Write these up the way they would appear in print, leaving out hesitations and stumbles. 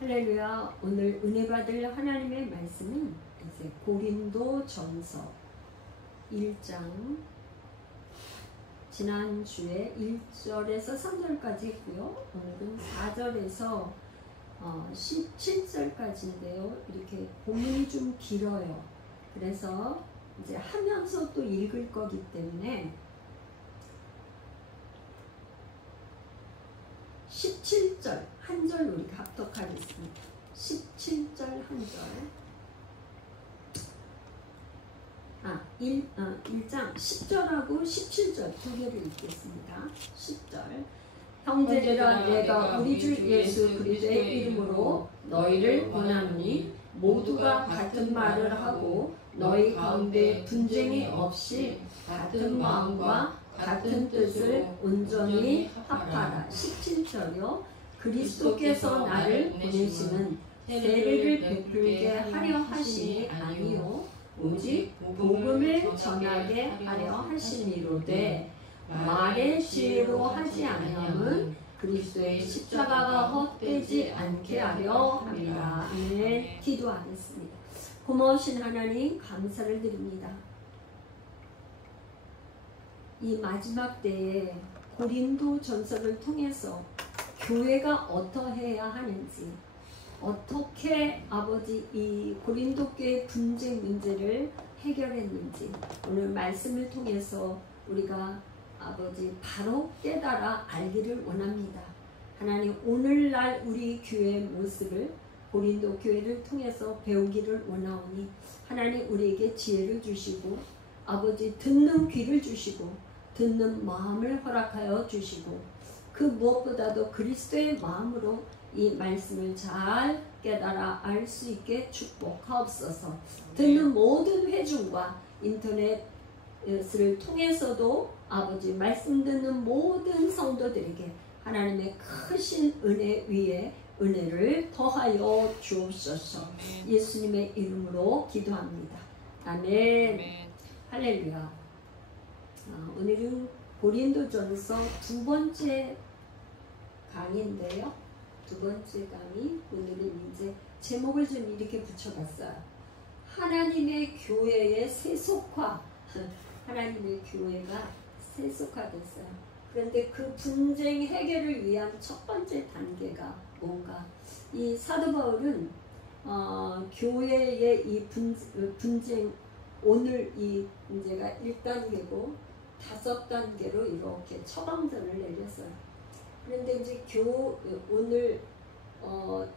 할렐루야. 오늘 은혜 받을 하나님의 말씀은 이제 고린도전서 1장 지난주에 1절에서 3절까지 했고요. 오늘은 4절에서 17절까지인데요. 이렇게 본문이 좀 길어요. 그래서 이제 하면서 또 읽을 거기 때문에 17절 한 절 우리가 합독하겠습니다. 17절 한 절. 1장 10절하고 17절 두 개를 읽겠습니다. 10절. 형제들아, 내가 우리 주 예수 그리스도의 이름으로 너희를 권하노니 모두가 같은 말을 하고 너희 가운데 분쟁이 없이 같은 마음과 같은 뜻을 온전히 합하라. 17절이요. 그리스도께서 나를 보내시는 세례를 베풀게 하려 하심이 아니요 오직 복음을 전하게 하려 하심이로되 말의 지혜로 하지 아니함은 그리스도의 십자가가 헛되지 않게 하려 합니다. 아멘. 기도하겠습니다. 고마우신 하나님 감사를 드립니다. 이 마지막 때에 고린도 전서를 통해서 교회가 어떠해야 하는지, 어떻게 아버지 이 고린도 교회 분쟁 문제를 해결했는지 오늘 말씀을 통해서 우리가 아버지 바로 깨달아 알기를 원합니다. 하나님, 오늘날 우리 교회의 모습을 고린도 교회를 통해서 배우기를 원하오니 하나님 우리에게 지혜를 주시고 아버지 듣는 귀를 주시고 듣는 마음을 허락하여 주시고 그 무엇보다도 그리스도의 마음으로 이 말씀을 잘 깨달아 알 수 있게 축복하옵소서. 듣는 모든 회중과 인터넷을 통해서도 아버지 말씀 듣는 모든 성도들에게 하나님의 크신 은혜 위에 은혜를 더하여 주옵소서. 예수님의 이름으로 기도합니다. 아멘. 할렐루야. 오늘은 고린도전서 두 번째 강의인데요. 두 번째 강의, 오늘은 이제 제목을 좀 이렇게 붙여봤어요. 하나님의 교회의 세속화. 하나님의 교회가 세속화됐어요. 그런데 그 분쟁 해결을 위한 첫 번째 단계가 뭔가? 이 사도 바울은 교회의 이 분쟁, 오늘 이 문제가 1단계고 5단계로 이렇게 처방전을 내렸어요. 그런데 이제 오늘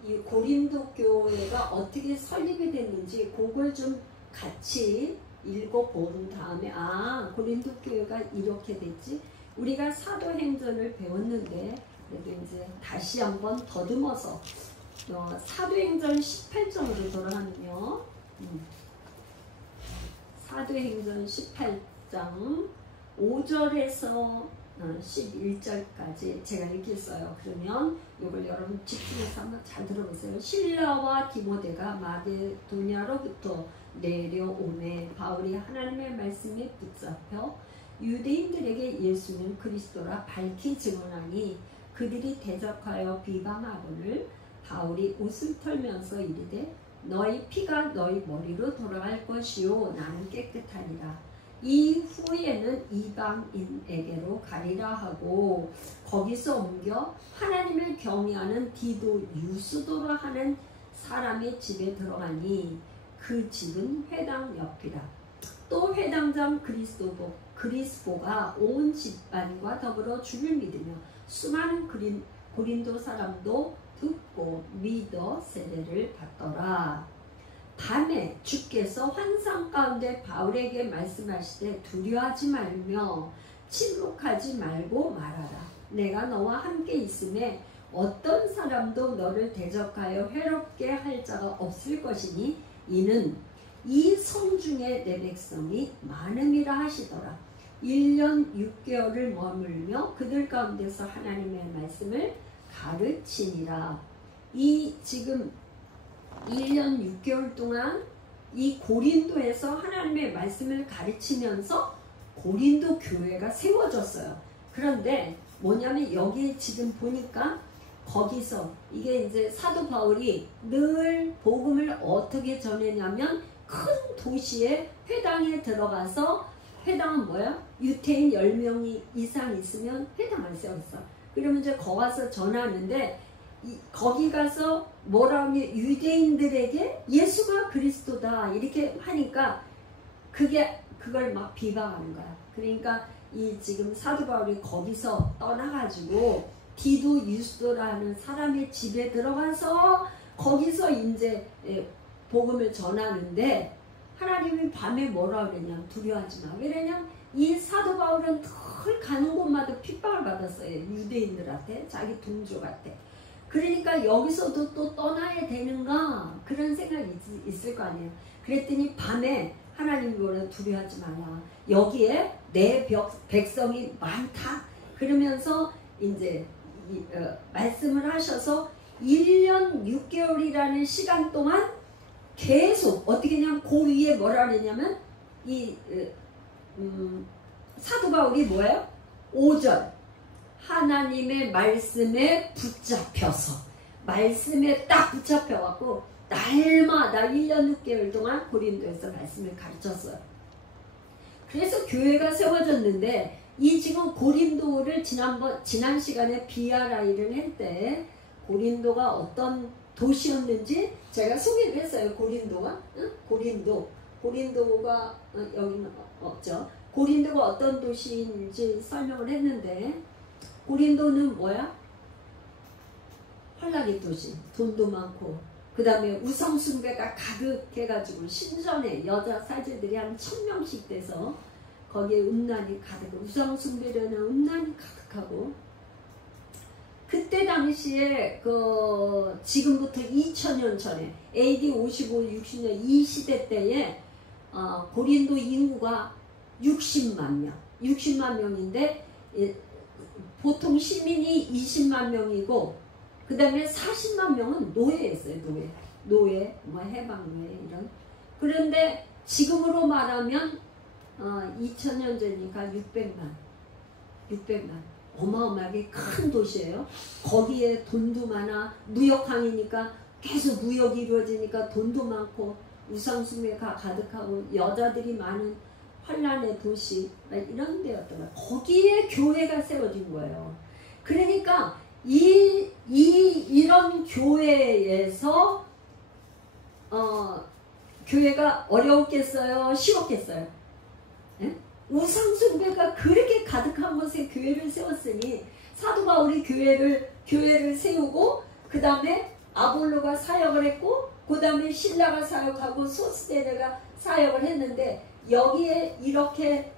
이 고린도 교회가 어떻게 설립이 됐는지 그걸 좀 같이 읽어본 다음에 고린도 교회가 이렇게 됐지. 우리가 사도행전을 배웠는데 그래도 이제 다시 한번 더듬어서 사도행전 18장으로 돌아가면요. 사도행전 18장 5절에서 11절까지 제가 읽겠어요. 그러면 이걸 여러분 집중해서 한번 잘 들어보세요. 신라와 디모데가 마게도냐로부터 내려오매 바울이 하나님의 말씀에 붙잡혀 유대인들에게 예수는 그리스도라 밝히 증언하니 그들이 대적하여 비방하거늘 바울이 옷을 털면서 이르되 너희 피가 너희 머리로 돌아갈 것이요 나는 깨끗하니라. 이후에는 이방인에게로 가리라 하고 거기서 옮겨 하나님을 경외하는 디도 유스도라 하는 사람의 집에 들어가니 그 집은 회당 옆이라. 또 회당장 그리스보가 온 집안과 더불어 주를 믿으며 수많은 고린도 사람도 듣고 믿어 세례를 받더라. 밤에 주께서 환상 가운데 바울에게 말씀하시되 두려워하지 말며 침묵하지 말고 말하라. 내가 너와 함께 있음에 어떤 사람도 너를 대적하여 해롭게 할 자가 없을 것이니 이는 이 성 중에 내 백성이 많음이라 하시더라. 1년 6개월을 머물며 그들 가운데서 하나님의 말씀을 가르치니라. 이 지금 1년 6개월 동안 이 고린도에서 하나님의 말씀을 가르치면서 고린도 교회가 세워졌어요. 그런데 뭐냐면 여기 지금 보니까 거기서 이게 이제 사도 바울이 늘 복음을 어떻게 전했냐면 큰 도시에 회당에 들어가서, 회당은 뭐야? 유태인 10명이 이상 있으면 회당을 세웠어. 그러면 이제 거기 가서 전하는데, 거기 가서 뭐라 하면 유대인들에게 예수가 그리스도다 이렇게 하니까 그걸 막 비방하는 거야. 그러니까 이 지금 사도 바울이 거기서 떠나가지고 디도 유스도라는 사람의 집에 들어가서 거기서 이제 복음을 전하는데, 하나님이 밤에 뭐라 그랬냐면 두려워하지 마. 왜냐면 이 사도 바울은 늘 가는 곳마다 핍박을 받았어요. 유대인들한테, 자기 동족한테. 그러니까 여기서도 또 떠나야 되는가 그런 생각이 있을 거 아니에요. 그랬더니 밤에 하나님이 뭐라, 두려워하지 마라. 여기에 내 백성이 많다. 그러면서 이제 말씀을 하셔서 1년 6개월이라는 시간 동안 계속 어떻게 냐면 그 위에 뭐라 그러냐면 사도 바울이 뭐예요? 5절 하나님의 말씀에 붙잡혀서, 말씀에 딱 붙잡혀갖고 날마다 1년 6개월 동안 고린도에서 말씀을 가르쳤어요. 그래서 교회가 세워졌는데, 이 지금 고린도를 지난 시간에 BRI를 할 때 고린도가 어떤 도시였는지 제가 소개를 했어요. 고린도가, 응? 고린도가 여기는 없죠. 고린도가 어떤 도시인지 설명을 했는데, 고린도는 뭐야? 환락의 도시, 돈도 많고, 그 다음에 우상숭배가 가득해가지고 신전에 여자 사제들이 한 1000명씩 돼서 거기에 음란이 가득하고, 우상숭배라는 음란이 가득하고, 그때 당시에 지금부터 2000년 전에 AD 55, 60년 이 시대 때에 고린도 인구가 60만 명인데 보통 시민이 20만 명이고, 그 다음에 40만 명은 노예였어요. 노예, 뭐 해방노예 이런. 그런데 지금으로 말하면 2000년 전이니까 600만. 어마어마하게 큰 도시예요. 거기에 돈도 많아. 무역항이니까 계속 무역이 이루어지니까 돈도 많고, 우상숭배가 가득하고, 여자들이 많은 환란의 도시, 이런 데였더라고요. 거기에 교회가 세워진 거예요. 그러니까 이런 교회에서 교회가 어려웠겠어요? 쉬웠겠어요? 예? 우상숭배가 그렇게 가득한 곳에 교회를 세웠으니, 사도 바울이 교회를 세우고, 그 다음에 아볼로가 사역을 했고, 그 다음에 신라가 사역하고 소스데네가 사역을 했는데, 여기에 이렇게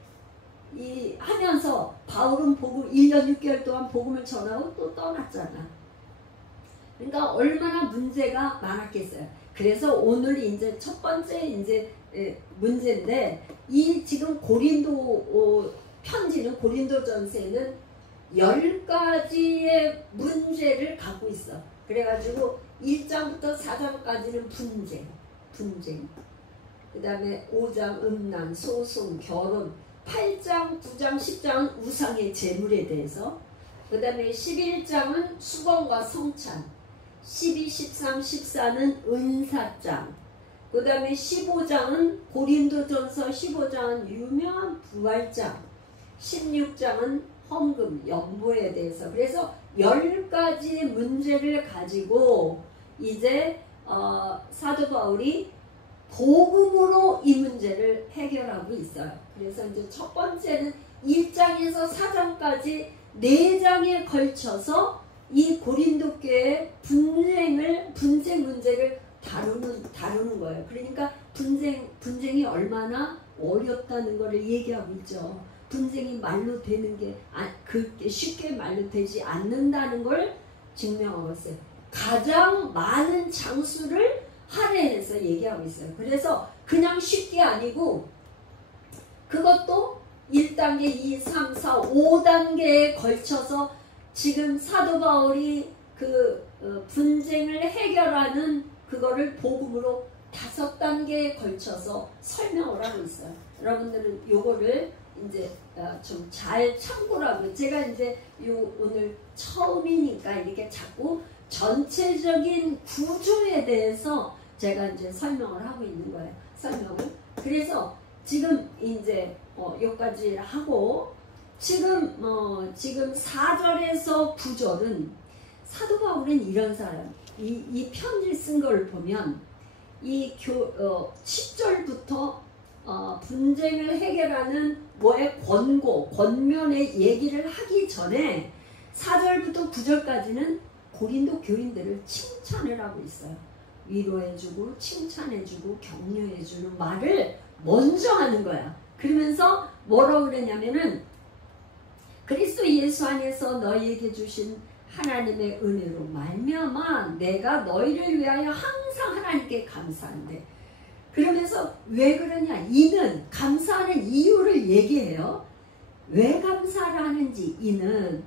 하면서 바울은 1년 6개월 동안 복음을 전하고 또 떠났잖아. 그러니까 얼마나 문제가 많았겠어요. 그래서 오늘 이제 첫 번째 문제인데, 이 지금 고린도 편지는, 고린도전서에는 10가지의 문제를 갖고 있어. 그래가지고 1장부터 4장까지는 분쟁. 그 다음에 5장 음란, 소송, 결혼, 8장, 9장, 10장은 우상의 재물에 대해서, 그 다음에 11장은 수건과 성찬, 12, 13, 14는 은사장, 그 다음에 15장은 고린도전서 15장은 유명한 부활장, 16장은 헌금, 연보에 대해서. 그래서 10가지 문제를 가지고 이제 사도 바울이 복음으로 이 문제를 해결하고 있어요. 그래서 이제 첫 번째는 1장에서 4장까지 4장에 걸쳐서 이 고린도 교회의 분쟁 문제를 다루는 거예요. 그러니까 분쟁이 얼마나 어렵다는 것을 얘기하고 있죠. 분쟁이 말로 되는 게 그렇게 쉽게 말로 되지 않는다는 걸 증명하고 있어요. 가장 많은 장수를 할애해서 얘기하고 있어요. 그래서 그냥 쉽게 아니고, 그것도 1단계, 2, 3, 4, 5단계에 걸쳐서 지금 사도 바울이 분쟁을 해결하는 그거를 복음으로 5단계에 걸쳐서 설명을 하고 있어요. 여러분들은 요거를 이제 좀 잘 참고라고. 제가 이제 오늘 처음이니까 이렇게 자꾸 전체적인 구조에 대해서 제가 이제 설명을 하고 있는 거예요. 설명을. 그래서 지금 이제 여기까지 하고 지금 4절에서 9절은 사도 바울은 이런 사람. 이 편지 쓴 걸 보면 이 10절부터 분쟁을 해결하는 뭐의 권면의 얘기를 하기 전에 4절부터 9절까지는 고린도 교인들을 칭찬을 하고 있어요. 위로해주고 칭찬해주고 격려해주는 말을 먼저 하는 거야. 그러면서 뭐라고 그러냐면은 그리스도 예수 안에서 너희에게 주신 하나님의 은혜로 말미암아 내가 너희를 위하여 항상 하나님께 감사한데, 그러면서 왜 그러냐, 이는 감사하는 이유를 얘기해요. 왜 감사를 하는지, 이는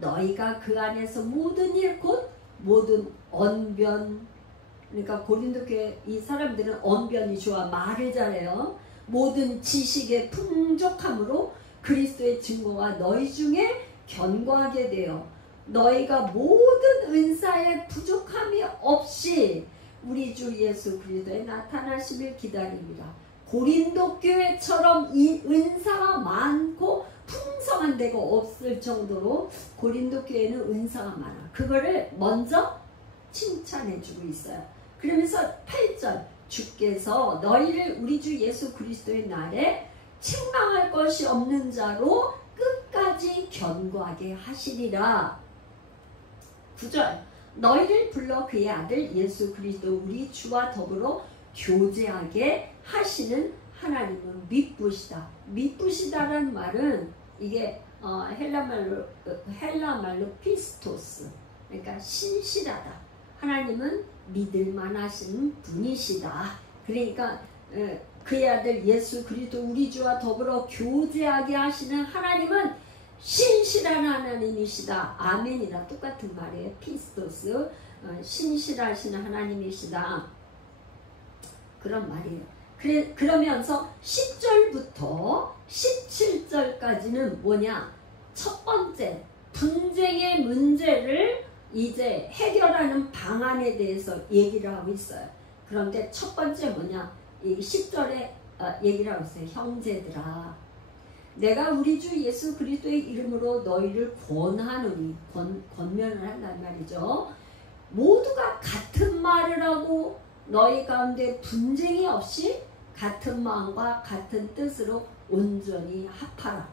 너희가 그 안에서 모든 일 곧 모든 언변, 그러니까 고린도 교회 이 사람들은 언변이 좋아, 말을 잘해요. 모든 지식의 풍족함으로 그리스도의 증거가 너희 중에 견고하게 되어 너희가 모든 은사의 부족함이 없이 우리 주 예수 그리스도의 나타나심을 기다립니다. 고린도 교회처럼 이 은사가 많고 풍성한 데가 없을 정도로 고린도 교회는 은사가 많아. 그거를 먼저 칭찬해주고 있어요. 그러면서 8절, 주께서 너희를 우리 주 예수 그리스도의 날에 책망할 것이 없는 자로 끝까지 견고하게 하시리라. 9절, 너희를 불러 그의 아들 예수 그리스도 우리 주와 더불어 교제하게 하시는 하나님은 미쁘시다. 미쁘시다라는 말은 이게 헬라 말로 피스토스, 그러니까 신실하다. 하나님은 믿을만하신 분이시다. 그러니까 그의 아들 예수 그리스도 우리 주와 더불어 교제하게 하시는 하나님은 신실한 하나님이시다. 아멘이라 똑같은 말이에요. 피스토스, 신실하신 하나님이시다. 그런 말이에요. 그러면서 10절부터 17절까지는 뭐냐? 첫 번째, 분쟁의 문제를 이제 해결하는 방안에 대해서 얘기를 하고 있어요. 그런데 첫 번째 뭐냐? 이 10절에 얘기를 하고 있어요. 형제들아, 내가 우리 주 예수 그리스도의 이름으로 너희를 권하노니, 권면을 한단 말이죠. 모두가 같은 말을 하고 너희 가운데 분쟁이 없이 같은 마음과 같은 뜻으로 온전히 합하라.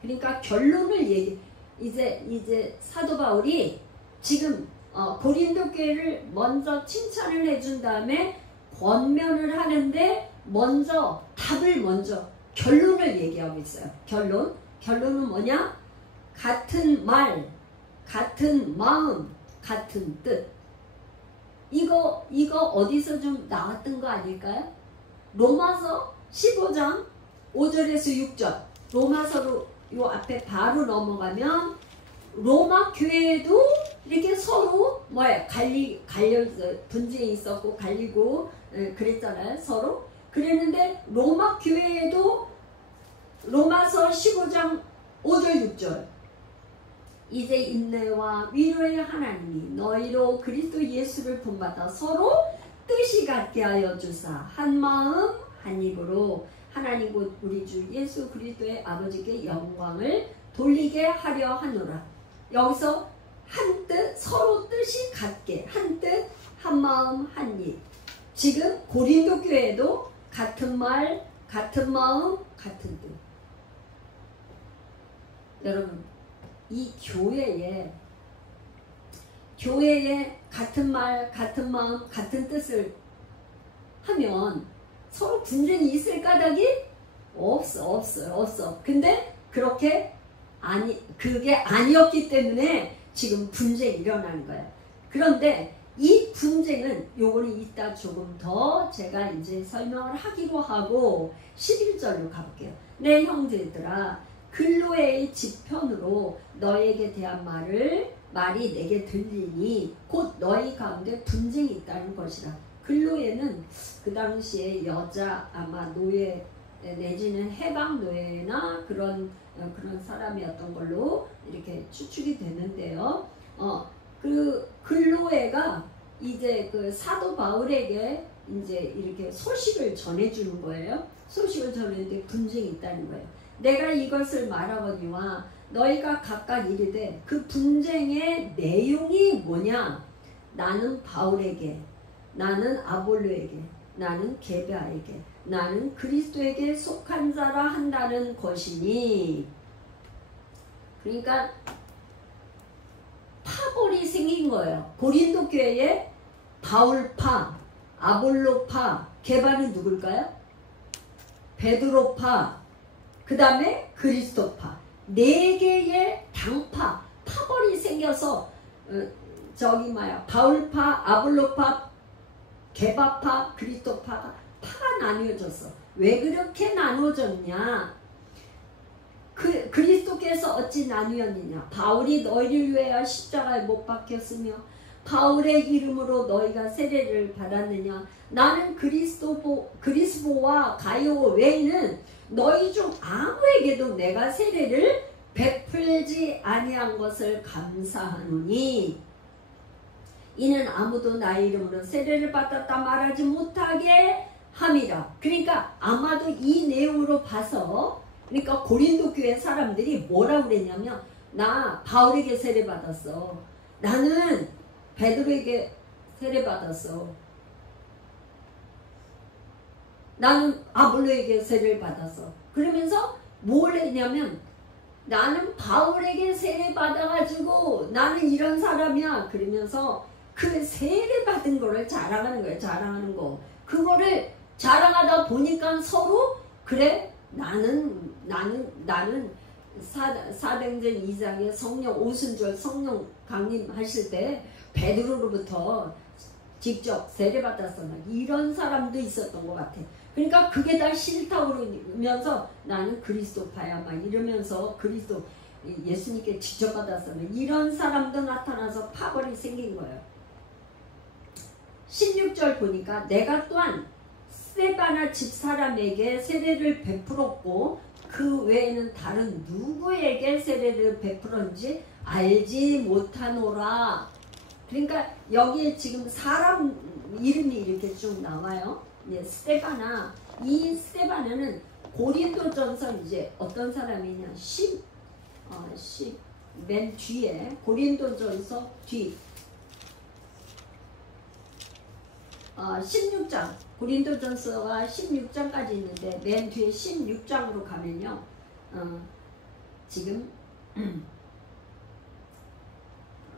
그러니까 결론을 이제 사도 바울이 지금 고린도 교회를 먼저 칭찬을 해준 다음에 권면을 하는데 먼저 결론을 얘기하고 있어요. 결론은 뭐냐? 같은 말, 같은 마음, 같은 뜻. 이거 어디서 좀 나왔던 거 아닐까요? 로마서 15장 5절에서 6절. 로마서로 요 앞에 바로 넘어가면 로마 교회도 이렇게 서로 분쟁이 있었고 갈리고 그랬잖아요. 서로. 그랬는데 로마 교회에도 로마서 15장 5절 6절, 이제 인내와 위로의 하나님이 너희로 그리스도 예수를 본받아 서로 뜻이 같게 하여 주사 한 마음 한 입으로 하나님 곧 우리 주 예수 그리스도의 아버지께 영광을 돌리게 하려 하노라. 여기서 한 뜻, 서로 뜻이 같게, 한 뜻, 한 마음, 한 입. 지금 고린도 교회도 같은 말, 같은 마음, 같은 뜻. 여러분, 이 교회에 같은 말, 같은 마음, 같은 뜻을 하면 서로 분쟁이 있을 까닭이 없어요. 근데 그게 아니었기 때문에 지금 분쟁이 일어나는 거예요. 그런데 이 분쟁은 요거는 이따 조금 더 제가 이제 설명을 하기로 하고 11절로 가볼게요. 내 형제들아, 글로에의 지편으로 너에게 대한 말이 내게 들리니 곧 너희 가운데 분쟁이 있다는 것이라. 글로에는 그 당시에 여자 아마 노예 내지는 해방노예나 그런 사람이었던 걸로 이렇게 추측이 되는데요. 그 근로회가 이제 그 사도 바울에게 이제 이렇게 소식을 전해주는 거예요. 소식을 전했는데 분쟁이 있다는 거예요. 내가 이것을 말하거니와 너희가 각각 이르되 그 분쟁의 내용이 뭐냐? 나는 바울에게, 나는 아볼로에게, 나는 게바에게, 나는 그리스도에게 속한 자라 한다는 것이니. 그러니까 파벌이 생긴 거예요. 고린도 교회에 바울파, 아볼로파, 게바는 누굴까요? 베드로파, 그 다음에 그리스도파. 4개의 당파, 파벌이 생겨서 바울파, 아볼로파, 게바파, 그리스도파가 파가 나뉘어졌어. 왜 그렇게 나누어졌냐? 그리스도께서 어찌 나뉘었느냐? 바울이 너희를 위하여 십자가에 못 박혔으며 바울의 이름으로 너희가 세례를 받았느냐? 나는 그리스보와 가요 외에는 너희 중 아무에게도 내가 세례를 베풀지 아니한 것을 감사하노니 이는 아무도 나의 이름으로 세례를 받았다 말하지 못하게 함이라. 그러니까 아마도 이 내용으로 봐서 그러니까 고린도 교회 사람들이 뭐라고 그랬냐면 나 바울에게 세례 받았어. 나는 베드로에게 세례 받았어. 나는 아볼로에게 세례를 받았어. 그러면서 뭘 했냐면 나는 바울에게 세례 받아가지고 나는 이런 사람이야. 그러면서 그 세례 받은 거를 자랑하는 거예요. 자랑하는 거. 그거를 자랑하다 보니까 서로 그래 나는 사도행전 2장에 성령 오순절 성령 강림하실 때 베드로로부터 직접 세례받았어. 이런 사람도 있었던 것 같아. 그러니까 그게 다 싫다고 그러면서 나는 그리스도파야 막 이러면서 그리스도 예수님께 직접 받았어. 이런 사람도 나타나서 파벌이 생긴 거예요. 16절 보니까 내가 또한 스데바나 집사람에게 세례를 베풀었고 그 외에는 다른 누구에게 세례를 베풀었는지 알지 못하노라. 그러니까 여기에 지금 사람 이름이 이렇게 쭉 나와요. 스데바나. 이 스데바나는 고린도전서 이제 어떤 사람이냐? 맨 뒤에 고린도전서 뒤 16장 고린도전서가 16장까지 있는데 맨 뒤에 16장으로 가면요 지금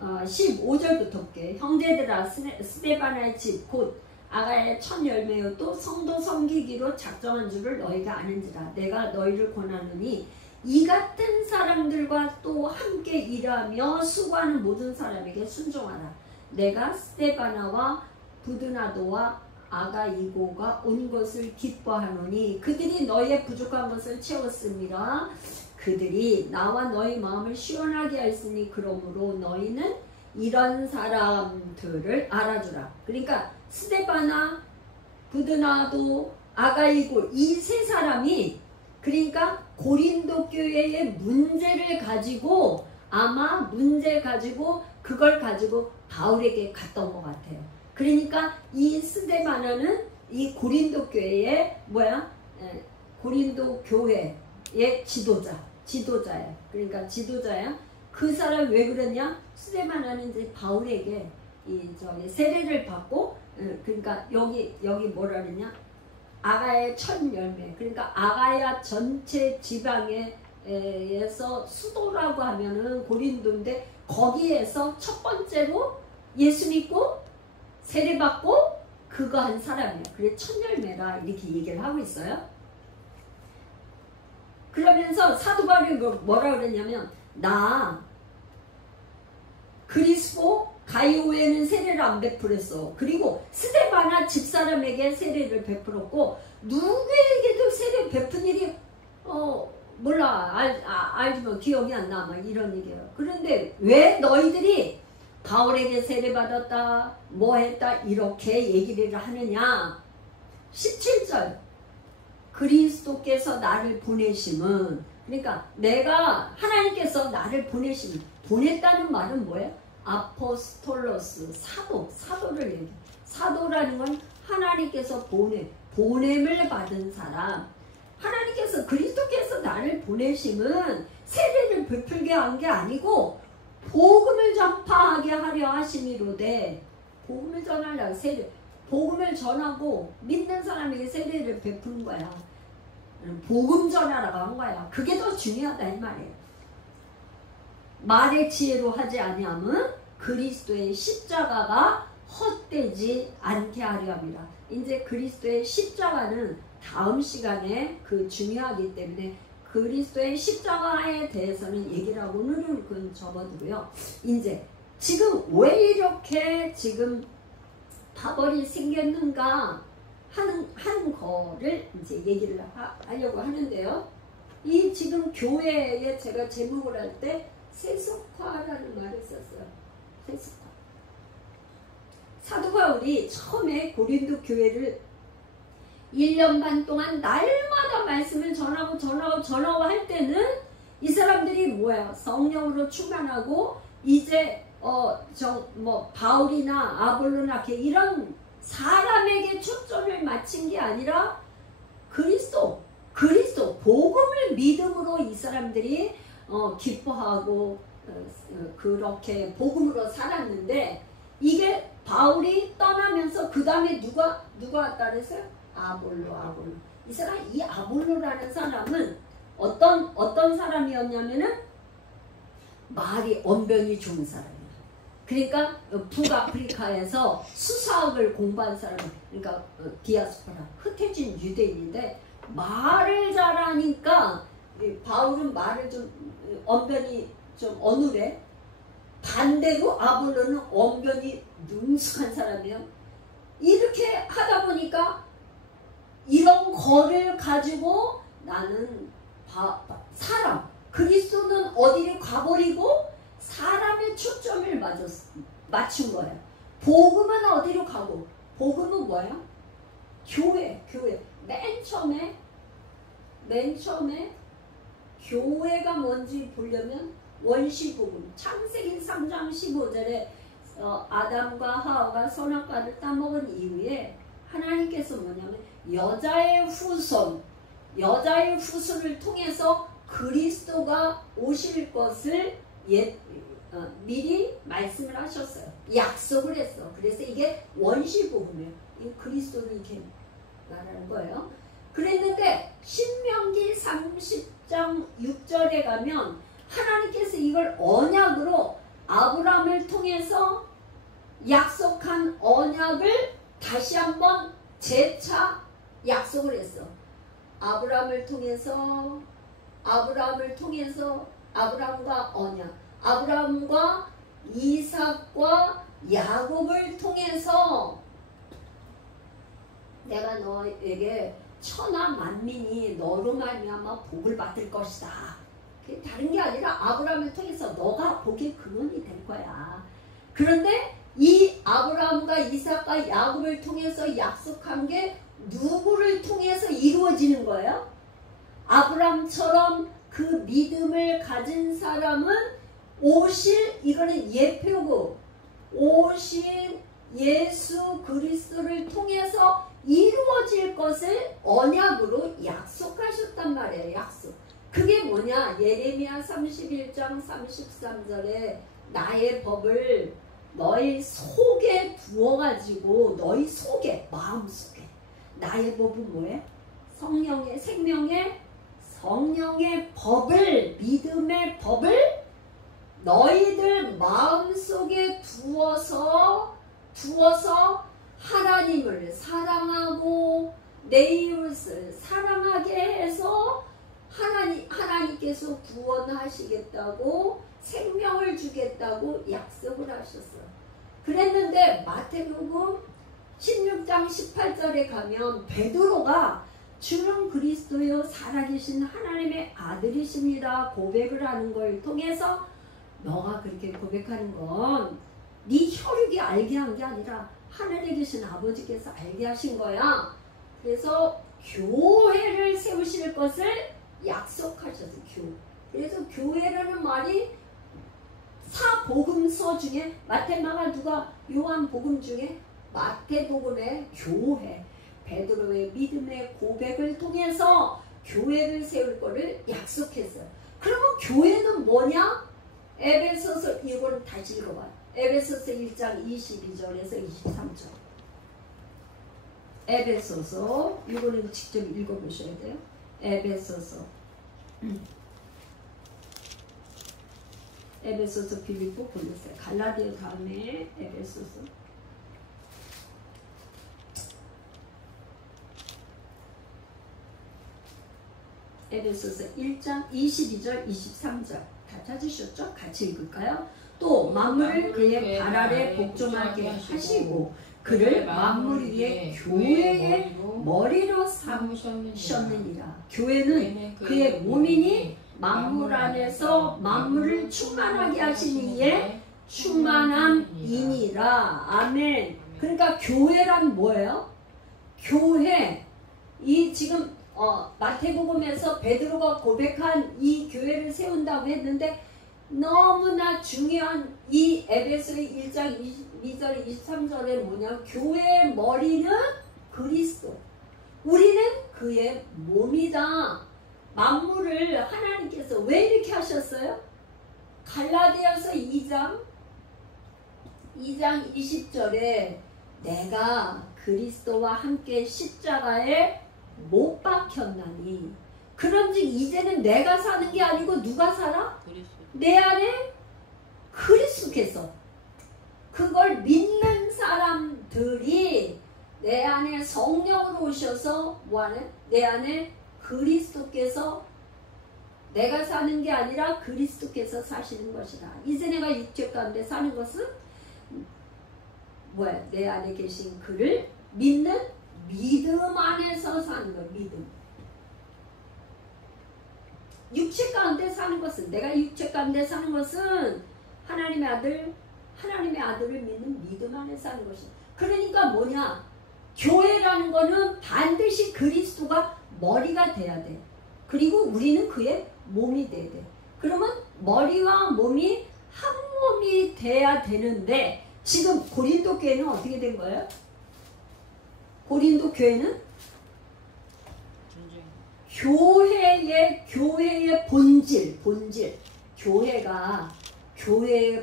15절부터 볼게요. 형제들아 스데바나의 집 곧 아가야의 첫 열매요 또 성도 섬기기로 작정한 줄을 너희가 아는지라. 내가 너희를 권하노니 이 같은 사람들과 또 함께 일하며 수고하는 모든 사람에게 순종하라. 내가 스데바나와 부드나도와 아가이고가 온 것을 기뻐하노니 그들이 너희의 부족한 것을 채웠습니다. 그들이 나와 너희 마음을 시원하게 하였으니 그러므로 너희는 이런 사람들을 알아주라. 그러니까 스데바나, 부드나도, 아가이고 이 세 사람이 그러니까 고린도 교회의 문제를 가지고 아마 문제 가지고 그걸 가지고 바울에게 갔던 것 같아요. 그러니까 이 스데바나는 이 고린도 교회의 고린도 교회의 지도자예요. 그러니까 지도자야. 그 사람 왜 그러냐? 스데바나는 이제 바울에게 세례를 받고 그러니까 여기 뭐라 그러냐? 아가야 첫 열매. 그러니까 아가야 전체 지방에서 수도라고 하면은 고린도인데 거기에서 첫 번째로 예수 믿고 세례받고 그거 한 사람이에요. 그래 첫 열매라 이렇게 얘기를 하고 있어요. 그러면서 사도 바울이 뭐라 그러냐면 나 그리스도 가이오에는 세례를 안 베풀었어. 그리고 스데바나 집사람에게 세례를 베풀었고 누구에게도 세례 베푼 일이 몰라 알지만 기억이 안 나 막 이런 얘기예요. 그런데 왜 너희들이 바울에게 세례 받았다 뭐 했다 이렇게 얘기를 하느냐. 17절 그리스도께서 나를 보내심은, 그러니까 내가 하나님께서 나를 보내심, 보냈다는 말은 뭐예요? 아포스톨로스, 사도를 얘기해. 사도라는 건 하나님께서 보냄을 받은 사람. 하나님께서, 그리스도께서 나를 보내심은 세례를 베풀게 한 게 아니고 복음을 전파하게 하려 하심이로되, 복음을 전하려, 복음을 전하고 믿는 사람에게 세례를 베푸는 거야. 복음 전하라고 한 거야. 그게 더 중요하다 이 말이에요. 말의 지혜로 하지 아니함은 그리스도의 십자가가 헛되지 않게 하려 합니다. 이제 그리스도의 십자가는 다음 시간에 중요하기 때문에 그리스도의 십자가에 대해서는 얘기를 하고 오늘은 그건 접어두고요. 이제 지금 왜 이렇게 지금 파벌이 생겼는가 하는 거를 이제 얘기를 하려고 하는데요. 이 지금 교회에 제가 제목을 할 때 세속화라는 말을 썼어요. 세속화. 사도 바울이 처음에 고린도 교회를 1년 반 동안 날마다 말씀을 전하고 할 때는 이 사람들이 뭐야? 성령으로 충만하고 이제 바울이나 아볼로나 이런 사람에게 초점을 맞춘 게 아니라 그리스도 복음을 믿음으로 이 사람들이 기뻐하고 그렇게 복음으로 살았는데, 이게 바울이 떠나면서 그 다음에 누가 왔다 그랬어요? 아볼로. 이 사람, 이 아볼로라는 사람은 어떤 사람이었냐면은 말이 언변이 좋은 사람이에요. 그러니까 북아프리카에서 수사학을 공부한 사람, 그러니까 디아스포라, 흩어진 유대인인데 말을 잘하니까 바울은 말을 좀 언변이 좀 어눌해. 반대로 아볼로는 언변이 능숙한 사람이에요. 이렇게 하다 보니까 이런 거를 가지고 나는 그리스도는 어디를 가버리고 사람의 초점을 맞춘 거예요. 복음은 어디로 가고, 복음은 뭐야? 교회. 맨 처음에 교회가 뭔지 보려면 원시복음, 창세기 3장 15절에 아담과 하와가 선악과를 따먹은 이후에 하나님께서 뭐냐면 여자의 후손을 통해서 그리스도가 오실 것을 미리 말씀을 하셨어요. 약속을 했어. 그래서 이게 원시복음이에요. 이 그리스도를 이렇게 말하는 거예요. 그랬는데 신명기 30장 6절에 가면 하나님께서 이걸 언약으로 아브라함을 통해서 약속한 언약을 다시 한번 재차 약속을 했어. 아브라함을 통해서 아브라함과 언약, 아브라함과 이삭과 야곱을 통해서 내가 너에게 천하 만민이 너로 말미암아 복을 받을 것이다. 그게 다른 게 아니라 아브라함을 통해서 너가 복의 근원이 될 거야. 그런데 이 아브라함과 이삭과 야곱을 통해서 약속한 게 누구를 통해서 이루어지는 거예요? 아브라함처럼 그 믿음을 가진 사람은 이거는 예표고, 오신 예수 그리스도를 통해서 이루어질 것을 언약으로 약속하셨단 말이에요. 약속. 그게 뭐냐? 예레미야 31장 33절에 나의 법을 너희 속에 두어가지고, 너희 속에, 마음속에. 나의 법은 뭐예요? 성령의 법을, 믿음의 법을 너희들 마음속에 두어서 하나님을 사랑하고 내 이웃을 사랑하게 해서 하나님께서 구원하시겠다고, 생명을 주겠다고 약속을 하셨어요. 그랬는데 마태복음 16장 18절에 가면 베드로가 주는 그리스도요 살아계신 하나님의 아들이십니다 고백을 하는 걸 통해서, 너가 그렇게 고백하는 건 네 혈육이 알게 한 게 아니라 하늘에 계신 아버지께서 알게 하신 거야. 그래서 교회를 세우실 것을 약속하셨어요. 그래서 교회라는 말이 사복음서 중에 마태, 마가, 누가, 요한 복음 중에 마태복음의 교회, 베드로의 믿음의 고백을 통해서 교회를 세울 거를 약속했어요. 그러면 교회는 뭐냐? 에베소서, 이거는 다시 읽어봐요. 에베소서 1장 22절에서 23절. 에베소서, 이거는 직접 읽어보셔야 돼요. 에베소서. 에베소서, 빌립보, 골로새, 갈라디아 다음에 에베소서. 에베소서 1장 22절 23절 다 찾으셨죠? 같이 읽을까요? 또 만물을 그의 발 아래 복종하게 하시고 그를 만물 위에 교회의 머리로 삼으셨느니라. 교회는 그의 몸이니 만물 안에서 만물을 충만하게 하신 이의 충만함이니라. 아멘. 그러니까 교회란 뭐예요? 교회, 이 지금 마태복음에서 베드로가 고백한 이 교회를 세운다고 했는데 너무나 중요한 이 에베소의 1장 22절 23절에 뭐냐? 교회의 머리는 그리스도. 우리는 그의 몸이다. 만물을 하나님께서 왜 이렇게 하셨어요? 갈라디아서 2장 20절에 내가 그리스도와 함께 십자가에 못 박혔나니 그런즉 이제는 내가 사는 게 아니고 누가 살아? 내 안에 그리스도께서. 그걸 믿는 사람들이 내 안에 성령으로 오셔서 뭐하네? 내 안에 그리스도께서, 내가 사는 게 아니라 그리스도께서 사시는 것이다. 이제 내가 육체 가운데 사는 것은 뭐야? 내 안에 계신 그를 믿는 믿음 안에서 사는 거야. 믿음. 육체 가운데 사는 것은, 내가 육체 가운데 사는 것은 하나님의 아들을 믿는 믿음 안에 사는 것이다. 그러니까 뭐냐? 교회라는 거는 반드시 그리스도가 머리가 돼야 돼. 그리고 우리는 그의 몸이 돼야 돼. 그러면 머리와 몸이 한 몸이 돼야 되는데 지금 고린도 교회는 어떻게 된 거예요? 고린도 교회는 교회의 본질, 교회의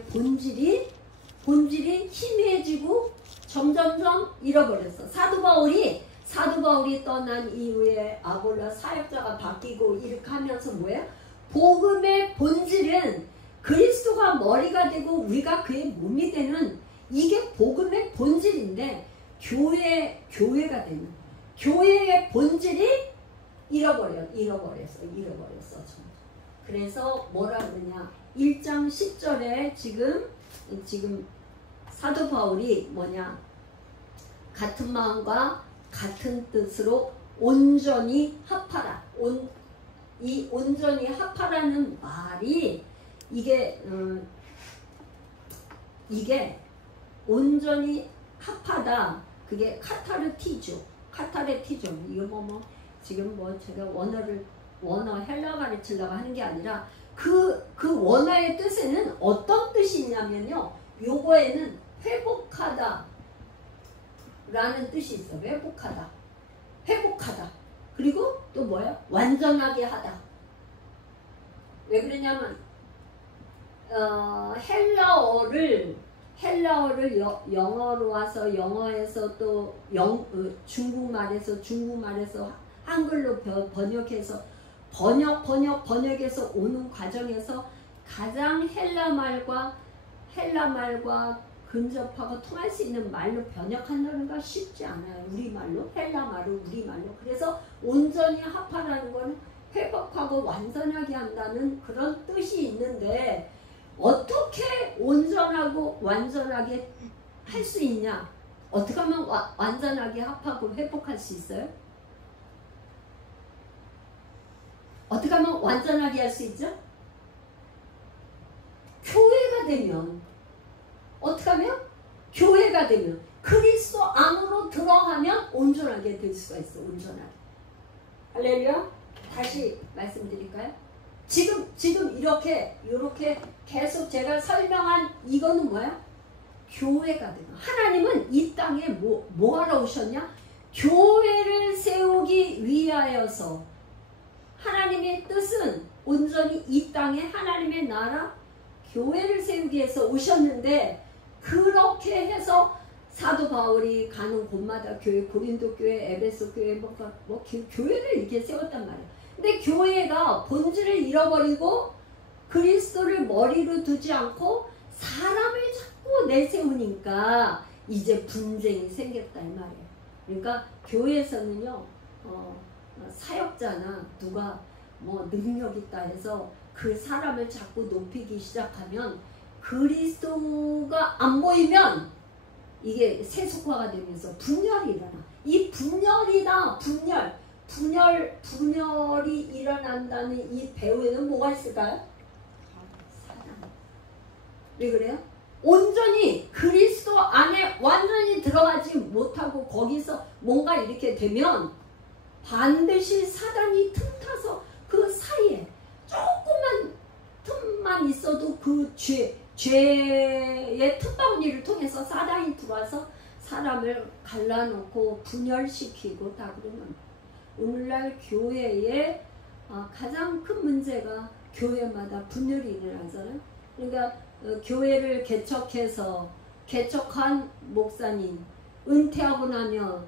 본질이 희미해지고 점점점 잃어버렸어. 사도 바울이 떠난 이후에 아볼라 사역자가 바뀌고 이렇게 하면서 뭐예요? 복음의 본질은 그리스도가 머리가 되고 우리가 그의 몸이 되는, 이게 복음의 본질인데 교회가 되는, 교회의 본질이 잃어버렸어. 그래서 뭐라 그러냐? 1장 10절에 지금 사도 바울이 뭐냐? 같은 마음과 같은 뜻으로 온전히 합하라. 이 온전히 합하라는 말이 이게 온전히 합하다. 그게 카타르티조. 이거 지금 제가 원어 헬라 가르치려고 하는 게 아니라 그 원어의 뜻에는 어떤 뜻이 있냐면요. 요거에는 회복하다 라는 뜻이 있어. 회복하다. 그리고 또 뭐야? 완전하게 하다. 왜 그러냐면 헬라어를 영어로 와서 영어에서 또 중국말에서 한글로 번역해서 번역해서 오는 과정에서 가장 헬라 말과 근접하고 통할 수 있는 말로 번역한다는 건 쉽지 않아요. 우리말로, 헬라말로, 우리말로. 그래서 온전히 합하라는 건 회복하고 완전하게 한다는 그런 뜻이 있는데 어떻게 온전하고 완전하게 할 수 있냐? 어떻게 하면 완전하게 합하고 회복할 수 있어요? 어떻게 하면 완전하게 할 수 있죠? 교회가 되면, 어떻게 하면? 교회가 되면 그리스도 안으로 들어가면 온전하게 될 수가 있어. 온전하게. 할렐루야. 다시 말씀드릴까요? 지금 이렇게 계속 제가 설명한 이거는 뭐야? 교회가 되는. 하나님은 이 땅에 뭐 하러 오셨냐? 교회를 세우기 위하여서. 하나님의 뜻은 온전히 이 땅에 하나님의 나라 교회를 세우기 위해서 오셨는데, 그렇게 해서 사도 바울이 가는 곳마다 교회, 고린도 교회, 에베소 교회, 교회를 이렇게 세웠단 말이야. 근데 교회가 본질을 잃어버리고 그리스도를 머리로 두지 않고 사람을 자꾸 내세우니까 이제 분쟁이 생겼다 이 말이에요. 그러니까 교회에서는요, 사역자나 누가 뭐 능력 있다 해서 그 사람을 자꾸 높이기 시작하면 그리스도가 안 보이면 이게 세속화가 되면서 분열이 일어나. 이 분열이다. 분열이 일어난다는 이 배후에는 뭐가 있을까요? 사랑. 왜 그래요? 온전히 그리스도 안에 완전히 들어가지 못하고 거기서 뭔가 이렇게 되면 반드시 사단이 틈타서 그 사이에 조금만 틈만 있어도 그 죄의 틈바구니를 통해서 사단이 들어와서 사람을 갈라놓고 분열시키고 다 그러면, 오늘날 교회의 가장 큰 문제가 교회마다 분열이 일어나잖아요. 그러니까 교회를 개척한 목사님, 은퇴하고 나면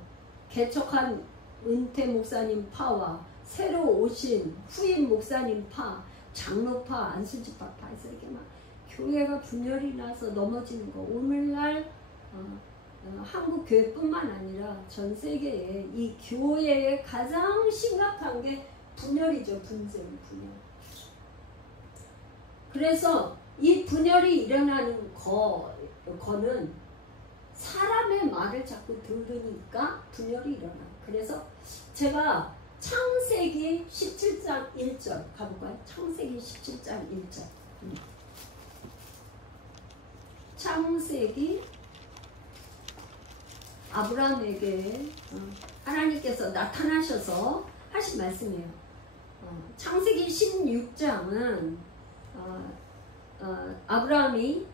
개척한 은퇴 목사님 파와 새로 오신 후임 목사님 파, 장로파, 안수지파 파에서 이렇게 막 교회가 분열이 나서 넘어지는 거. 오늘날 한국 교회뿐만 아니라 전 세계에 이 교회의 가장 심각한 게 분열이죠. 분열. 그래서 이 분열이 일어나는 거는 사람의 말을 자꾸 들으니까 분열이 일어나요. 그래서 제가 창세기 17장 1절 가볼까요? 창세기 17장 1절. 창세기 아브라함에게 하나님께서 나타나셔서 하신 말씀이에요. 창세기 16장은 아브라함이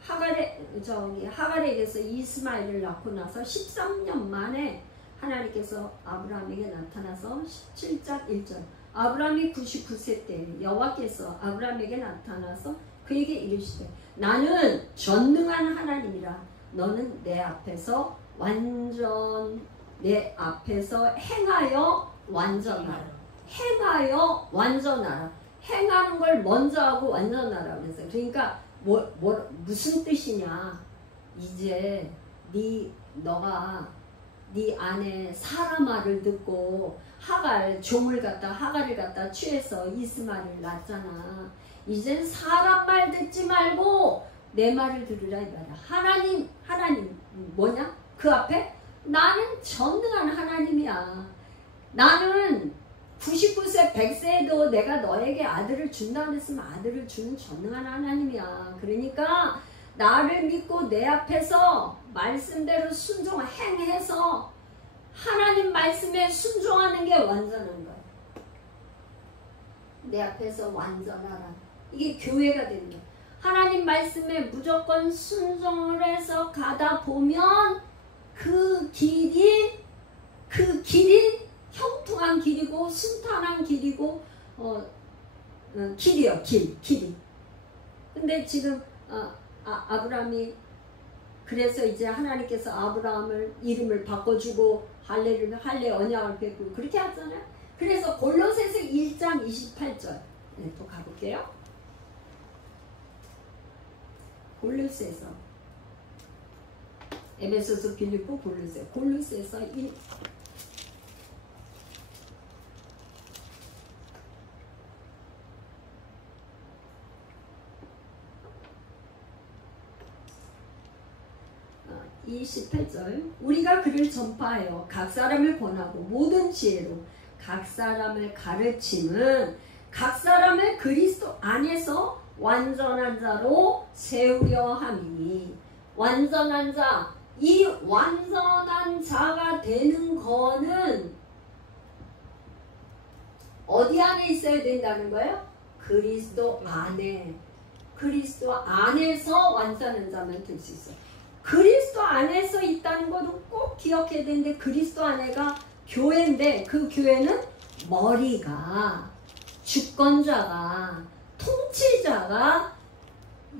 하갈에게서 이스마엘을 낳고 나서 13년 만에 하나님께서 아브라함에게 나타나서 17장 1절. 아브라함이 99세 때 여호와께서 아브라함에게 나타나서 그에게 이르시되, 나는 전능한 하나님이라. 너는 내 앞에서 행하여 완전하라. 행하여 완전하라. 행하는 걸 먼저 하고 완전하라 그랬어요. 그러니까 무슨 뜻이냐? 이제 너가 네 안에 사람 말을 듣고 하갈을 갖다 취해서 이스마엘을 낳았잖아. 이젠 사람 말 듣지 말고 내 말을 들으라 이 말이야. 하나님 뭐냐? 그 앞에 나는 전능한 하나님이야. 나는 99세 100세에도 내가 너에게 아들을 준다 그랬으면 아들을 주는 전능한 하나님이야. 그러니까 나를 믿고 내 앞에서 말씀대로 행해서 하나님 말씀에 순종하는 게 완전한 거야. 내 앞에서 완전하라. 이게 교회가 되는 거야. 하나님 말씀에 무조건 순종을 해서 가다 보면 그 길이 형통한 길이고 순탄한 길이고 길이요. 길이. 근데 지금 아브라함이, 그래서 이제 하나님께서 아브라함을 이름을 바꿔주고 할례 언약을 맺고 그렇게 하잖아요. 그래서 골로새서 1장 28절 또 가볼게요. 골로새서, 에베소서, 빌립보, 골로새서 1. 어, 28절. 우리가 그를 전파하여 각 사람을 권하고 모든 지혜로 각 사람을 가르치는 각 사람을 그리스도 안에서 완전한 자로 세우려 함이니. 완전한 자, 이 완전한 자가 되는 거는 어디 안에 있어야 된다는 거예요? 그리스도 안에. 그리스도 안에서 완전한 자만 될 수 있어. 그리스도 안에서 있다는 것을 꼭 기억해야 되는데, 그리스도 안에가 교회인데, 그 교회는 머리가, 주권자가, 통치자가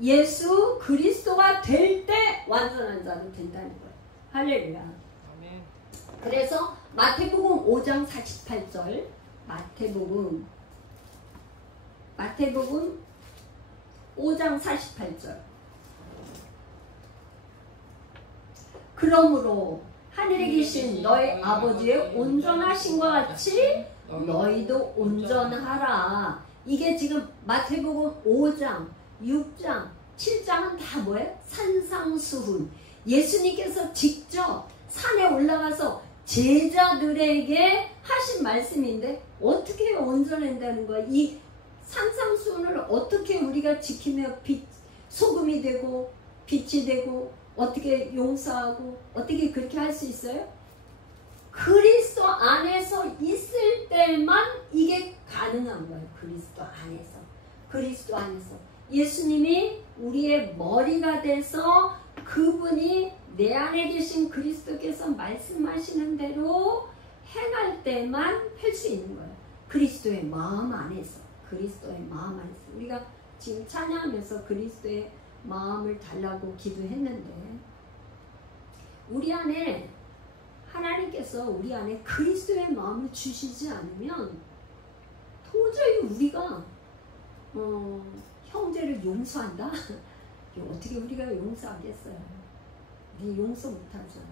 예수 그리스도가 될 때 완전한 자로 된다는 거예요. 할렐루야. 아멘. 그래서 마태복음 5장 48절, 마태복음 5장 48절. 그러므로 하늘에 계신 너희 아버지의 온전하신 것 같이 너희도 온전하라. 이게 지금 마태복음 5장, 6장, 7장은 다 뭐예요? 산상수훈. 예수님께서 직접 산에 올라가서 제자들에게 하신 말씀인데 어떻게 온전한다는 거야? 이 산상수훈을 어떻게 우리가 지키며 소금이 되고 빛이 되고 어떻게 용서하고 어떻게 그렇게 할 수 있어요? 그리스도 안에서 있을 때만 이게 가능한 거예요. 그리스도 안에서. 그리스도 안에서. 예수님이 우리의 머리가 돼서 그분이 내 안에 계신 그리스도께서 말씀하시는 대로 행할 때만 할 수 있는 거예요. 그리스도의 마음 안에서. 그리스도의 마음 안에서. 우리가 지금 찬양하면서 그리스도의 마음을 달라고 기도했는데, 우리 안에 하나님께서 우리 안에 그리스도의 마음을 주시지 않으면 도저히 우리가 형제를 용서한다? 어떻게 우리가 용서하겠어요? 우리 용서 못하잖아.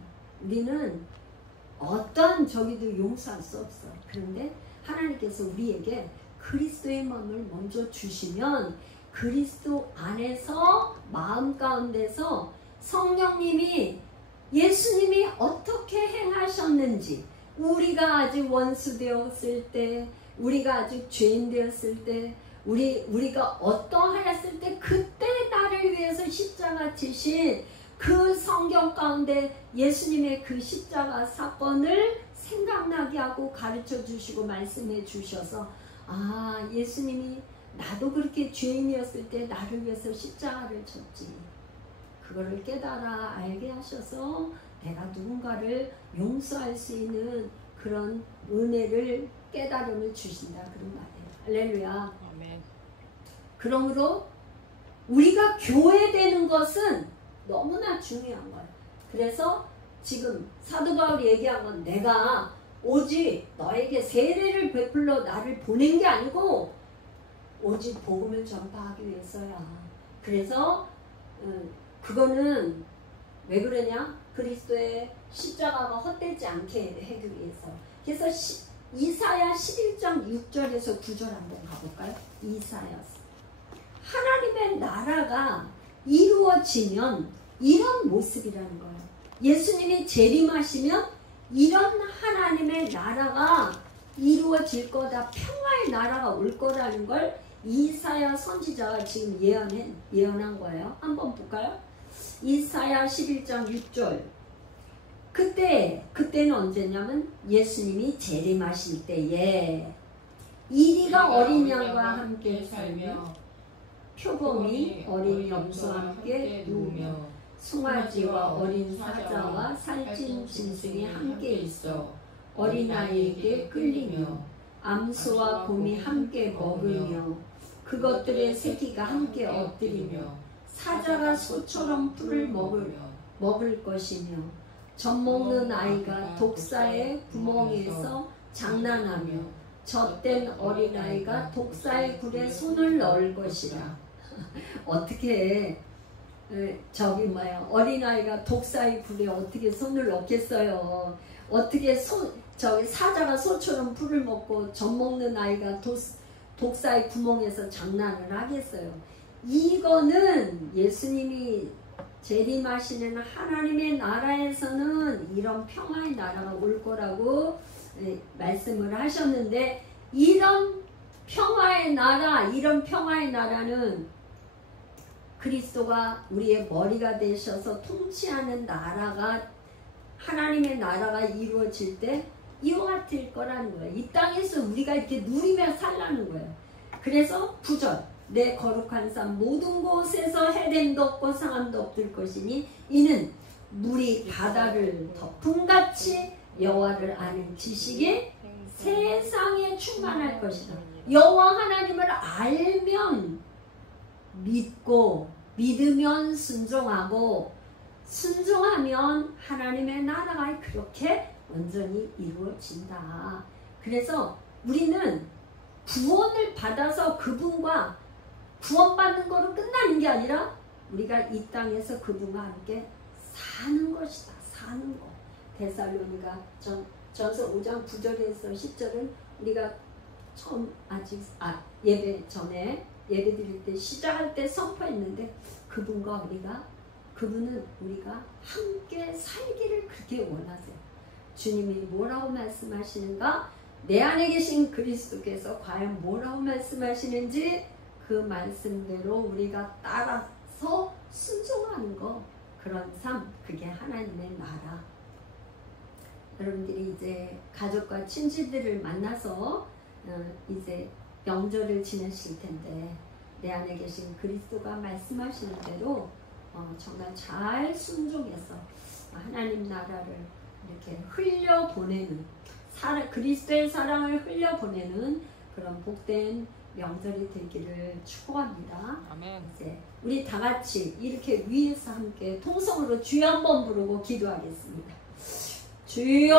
우리는 어떤 저기도 용서할 수 없어. 그런데 하나님께서 우리에게 그리스도의 마음을 먼저 주시면 그리스도 안에서 마음 가운데서 성령님이 예수님이 어떻게 행하셨는지, 우리가 아직 원수 되었을 때, 우리가 아직 죄인 되었을 때, 우리가 어떠하였을 때 그때 나를 위해서 십자가 지신 그 성경 가운데 예수님의 그 십자가 사건을 생각나게 하고 가르쳐 주시고 말씀해 주셔서, 아, 예수님이 나도 그렇게 죄인이었을 때 나를 위해서 십자가를 쳤지. 그거를 깨달아 알게 하셔서 내가 누군가를 용서할 수 있는 그런 은혜를, 깨달음을 주신다. 그런 말이에요. 할렐루야. 아멘. 그러므로 우리가 교회되는 것은 너무나 중요한 거예요. 그래서 지금 사도 바울이 얘기한 건, 내가 오직 너에게 세례를 베풀러 나를 보낸 게 아니고 오직 복음을 전파하기 위해서야. 그래서 그거는 왜 그러냐? 그리스도의 십자가가 헛되지 않게 하기 위해서. 그래서 이사야 11장 6절에서 9절 한번 가볼까요? 이사야. 하나님의 나라가 이루어지면 이런 모습이라는 거예요. 예수님이 재림하시면 이런 하나님의 나라가 이루어질 거다. 평화의 나라가 올 거라는 걸 이사야 선지자가 지금 예언한 거예요. 한번 볼까요? 이사야 11장 6절. 그때는 언제냐면 예수님이 재림하실 때에 이리가 어린 양과 함께 살며 표범이 어린 염소와 함께 누우며 송아지와 어린 사자와 살찐 짐승이 함께 있어 어린아이에게 끌리며 암소와 곰이 함께 먹으며 그것들의 새끼가 함께 엎드리며 사자가 소처럼 풀을 먹을 것이며 젖먹는 아이가 독사의 구멍에서 장난하며 젖된 어린아이가 독사의 굴에 손을 넣을 것이라. 어떻게 어린아이가 독사의 굴에 어떻게 손을 넣겠어요? 어떻게 사자가 소처럼 풀을 먹고 젖먹는 아이가 독사의 구멍에서 장난을 하겠어요? 이거는 예수님이 재림하시는 하나님의 나라에서는 이런 평화의 나라가 올 거라고 말씀을 하셨는데, 이런 평화의 나라는 그리스도가 우리의 머리가 되셔서 통치하는 나라가, 하나님의 나라가 이루어질 때 이와 같을 거라는 거예요. 이 땅에서 우리가 이렇게 누리며 살라는 거예요. 그래서 9절 내 거룩한 삶 모든 곳에서 해됨도 없고 상함도 없을 것이니 이는 물이 바다를 덮음같이 여호와를 아는 지식이 세상에 충만할 것이다. 여호와 하나님을 알면 믿고 믿으면 순종하고 순종하면 하나님의 나라가 그렇게 온전히 이루어진다. 그래서 우리는 구원을 받아서 그분과 구원받는 거로 끝나는 게 아니라 우리가 이 땅에서 그분과 함께 사는 것이다. 사는 거. 데살로니가 전서 5장 9절에서 10절은 우리가 처음 예배 전에 예배 드릴 때 시작할 때 선포했는데 그분은 우리가 함께 살기를 그렇게 원하세요. 주님이 뭐라고 말씀하시는가? 내 안에 계신 그리스도께서 과연 뭐라고 말씀하시는지 그 말씀대로 우리가 따라서 순종하는 거, 그런 삶, 그게 하나님의 나라. 여러분들이 이제 가족과 친지들을 만나서 이제 명절을 지내실 텐데 내 안에 계신 그리스도가 말씀하시는 대로 정말 잘 순종해서 하나님 나라를 이렇게 흘려보내는 그리스도의 사랑을 흘려보내는 그런 복된 명절이 되기를 축복합니다. 아멘. 이제 우리 다 같이 이렇게 위에서 함께 통성으로 주여 한번 부르고 기도하겠습니다. 주여.